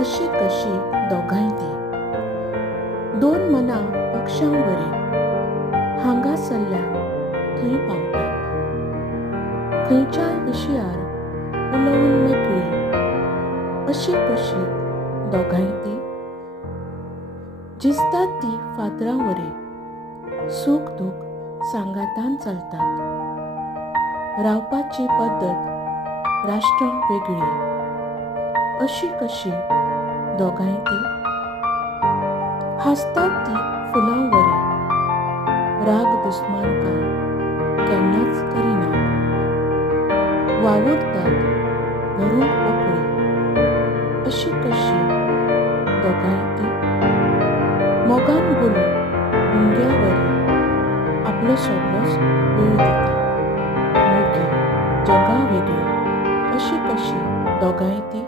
अशी कशी दोगांय ती दोन मनां पक्षांवरी हांगा सरल्यान थंय पावतात. खंयच्याय विशयार उलोवन मेकळी अशी कशी दोगांय ती जिस्तात ती फातरांवरी सूख दूख सांगातान चलतात. रावपाची पद्दत राष्ट्रां वेगळी अशी कशी दोगांय ती हांसतात ती फुलांवरी राग दुस्मानकाय केन्नाच करिनात. वावुरतात भरूंक पोकळी अशी कशी दोगांय ती मोगान बोलून मुंग्यावरी आपलो सगळोच वेळ दितात. मोगी जगा वेगळी अशी कशी दोगांय ती